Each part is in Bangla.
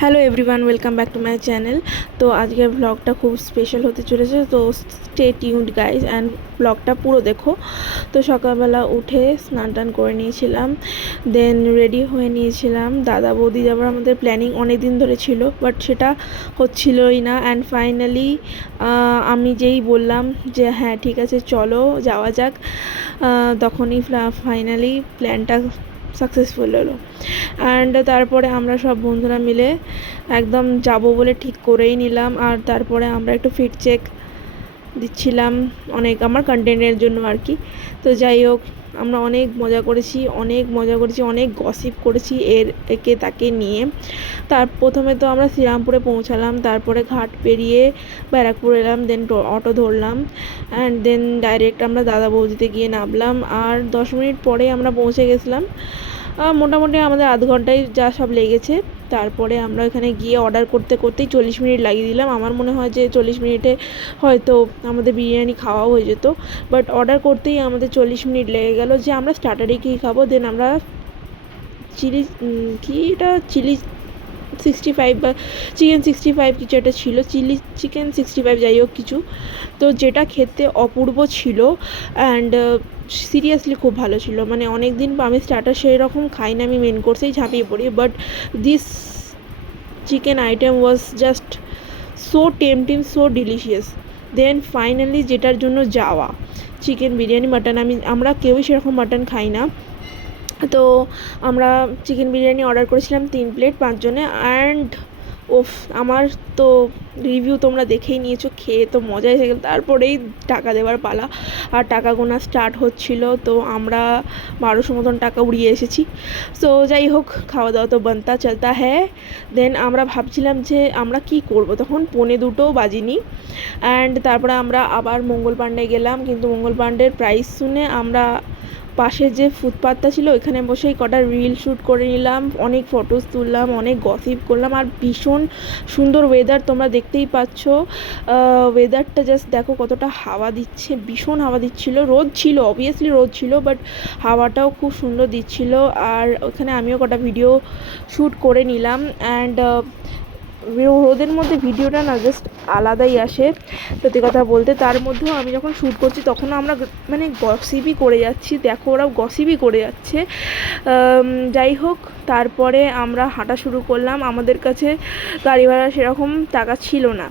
Hello everyone, welcome back to my channel. তো আজকের ব্লগটা খুব স্পেশাল হতে চলেছে, তো স্টে টিউনড গাইজ অ্যান্ড ব্লগটা পুরো দেখো। তো সকালবেলা উঠে স্নান টান করে নিয়েছিলাম, দেন রেডি হয়ে নিয়েছিলাম। দাদা বৌদি যাবার আমাদের প্ল্যানিং অনেক দিন ধরে ছিল, বাট সেটা হচ্ছিলই না। অ্যান্ড ফাইনালি আমি যেই বললাম যে হ্যাঁ ঠিক আছে চলো যাওয়া যাক, তখনই ফাইনালি প্ল্যানটা সাকসেসফুল হলো। অ্যান্ড তারপরে আমরা সব বন্ধুরা মিলে একদম যাব বলে ঠিক করেই নিলাম। আর তারপরে আমরা একটু ফিট চেক দিচ্ছিলাম অনেক আমার কন্টেন্টের জন্য আর কি। তো যাই হোক, আমরা অনেক মজা করেছি, অনেক গসিপ করেছি একে তাকে নিয়ে। তার প্রথমে তো আমরা শ্রীরামপুরে পৌঁছালাম, তারপরে ঘাট পেরিয়ে ব্যারাকপুর এলাম, দেন অটো ধরলাম অ্যান্ড দেন ডাইরেক্ট আমরা দাদা বৌদিতে গিয়ে নামলাম। আর 10 মিনিট পরে আমরা পৌঁছে গেছিলাম। মোটামুটি আমাদের আধ ঘন্টায় যা সব লেগেছে। তারপরে আমরা এখানে গিয়ে অর্ডার করতে করতেই 40 মিনিট লাগিয়ে দিলাম। আমার মনে হয় যে 40 মিনিটে হয়তো আমাদের বিরিয়ানি খাওয়াও হয়ে যেত, বাট অর্ডার করতেই আমাদের 40 মিনিট লেগে গেল যে আমরা স্টার্টারে কী খাবো। দেন আমরা চিলি চিলি 65 বা চিকেন 65 কিছু একটা ছিল, চিলি চিকেন 65 যাই হোক কিছু, তো যেটা খেতে অপূর্ব ছিল অ্যান্ড সিরিয়াসলি খুব ভালো ছিল। মানে অনেক দিন আমি স্টার্টার সেই রকম খাই না, আমি মেন কোর্সেই ঝাঁপিয়ে পড়ি, but this chicken item was just so tempting, so delicious. Then finally যেটার জন্য যাওয়া, চিকেন বিরিয়ানি, মাটন, আমরা কেউই সেরকম মাটন খাই না। তো আমরা চিকেন বিরিয়ানি অর্ডার করেছিলাম 3 প্লেট 5 জনে। অ্যান্ড আমার তো রিভিউ তোমরা দেখেই নিয়েছো, খেয়ে তো মজা এসে গেল। তারপরেই টাকা দেওয়ার পালা, আর টাকা গোনা স্টার্ট হচ্ছিল। তো আমরা 1200 মতন টাকা উড়িয়ে এসেছি। সো যাই হোক, খাওয়া দাওয়া তো বানতা চলতা হ্যাঁ। দেন আমরা ভাবছিলাম যে আমরা কি করব, তখন 1:45 বাজিনি। অ্যান্ড তারপরে আমরা আবার মঙ্গল পাণ্ডে গেলাম, কিন্তু মঙ্গল পাণ্ডের প্রাইস শুনে আমরা পাশে যে ফুটপাথটা ছিল ওইখানে বসেই কটা রিল শ্যুট করে নিলাম, অনেক ফটোস তুললাম, অনেক গসিপ করলাম। আর ভীষণ সুন্দর ওয়েদার, তোমরা দেখতেই পাচ্ছ ওয়েদারটা জাস্ট দেখো কতটা হাওয়া দিচ্ছে, ভীষণ হাওয়া দিচ্ছিল। রোদ ছিল, অবভিয়াসলি রোদ ছিল, বাট হাওয়াটাও খুব সুন্দর দিচ্ছিল। আর ওখানে আমিও কটা ভিডিও শ্যুট করে নিলাম। অ্যান্ড রোদের মধ্যে ভিডিওটা না জাস্ট আলাদাই আসে সত্যি কথা বলতে। তার মধ্যেও আমি যখন শ্যুট করছি তখনও আমরা মানে গসিপই করে যাচ্ছি, দেখো ওরাও গসিপই করে যাচ্ছে। যাই হোক, তারপরে আমরা হাঁটা শুরু করলাম। আমাদের কাছে গাড়ি ভাড়া সেরকম টাকা ছিল না,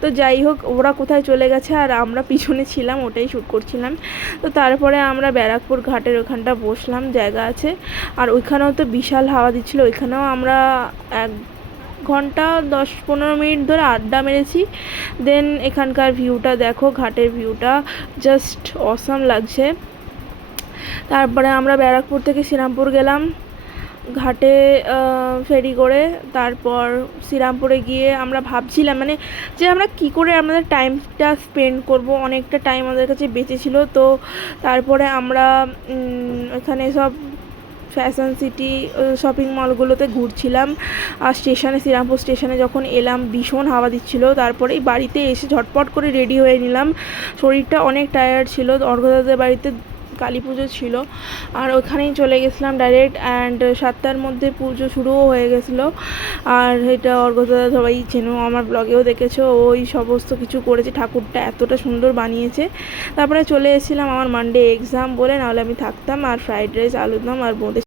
তো যাই হোক ওরা কোথায় চলে গেছে আর আমরা পিছনে ছিলাম, ওটাই শ্যুট করছিলাম। তো তারপরে আমরা ব্যারাকপুর ঘাটের ওখানটা বসলাম, জায়গা আছে। আর ওইখানেও তো বিশাল হাওয়া দিচ্ছিলো, ওইখানেও আমরা 1 ঘন্টা 10-15 মিনিট ধরে আড্ডা মেরেছি। দেন এখানকার ভিউটা দেখো, ঘাটের ভিউটা জাস্ট অসাম লাগছে। তারপরে আমরা ব্যারাকপুর থেকে শ্রীরামপুর গেলাম ঘাটে ফেরি করে। তারপর শ্রীরামপুরে গিয়ে আমরা ভাবছিলাম মানে যে আমরা কি করে আমাদের টাইমটা স্পেন্ড করব, অনেকটা টাইম আমাদের কাছে বেঁচে ছিল। তো তারপরে আমরা এখানে সব ফ্যাশন সিটি শপিং মলগুলোতে ঘুরছিলাম। আর শ্রীরামপুর স্টেশনে যখন এলাম ভীষণ হাওয়া দিচ্ছিলো। তারপরেই বাড়িতে এসে ঝটপট করে রেডি হয়ে নিলাম, শরীরটা অনেক টায়ার্ড ছিল। অর্ঘদাদের বাড়িতে কালী পুজো ছিল, আর ওখানেই চলে গেছিলাম ডাইরেক্ট। অ্যান্ড 7টার মধ্যে পুজো শুরুও হয়ে গেছিলো। আর এটা অর্ঘদাদা সবাই চেনো, আমার ব্লগেও দেখেছো, ওই সমস্ত কিছু করেছে, ঠাকুরটা এতটা সুন্দর বানিয়েছে। তারপরে চলে এসেছিলাম, আমার মানডে এক্সাম বলে, নাহলে আমি থাকতাম। আর ফ্রাইড রাইস, আলুর দম আর বোঁদে